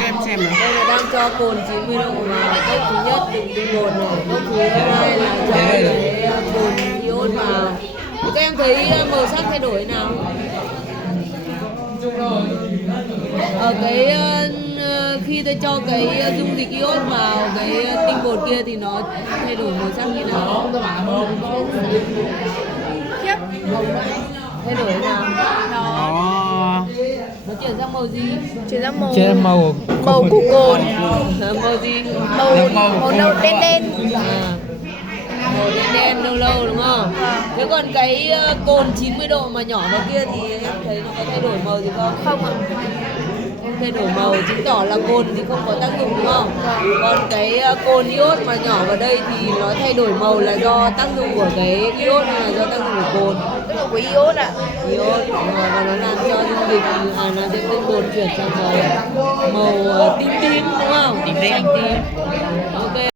cho em xem nào. Đây là đang cho cồn 90 độ vào cốc thứ nhất đựng tinh bột này, cốc thứ hai là cho cái cồn iốt vào. Thì các em thấy màu sắc thay đổi thế nào? Ở cái khi tôi cho cái dung dịch iốt vào cái tinh bột kia thì nó thay đổi màu sắc như nào? Thay đổi thế nào? Nó chuyển sang màu gì? Chuyển sang màu màu của cồn. Màu gì? Màu nâu đen đen. Màu đen đen lâu lâu đúng không? Thế còn cái cồn 90 độ mà nhỏ vào kia thì em thấy nó có thay đổi màu gì không? Không ạ. Không thay đổi màu chứng tỏ là cồn thì không có tác dụng đúng không? Còn cái cồn iốt mà nhỏ vào đây thì nó thay đổi màu là do tác dụng của cái iốt hay là do tác dụng của cồn? Tức là của iốt ạ. Iốt và nó làm cho dung dịch làm cho tinh bột chuyển sang màu tím tím đúng không? Tím đen. Xanh tím. Ok.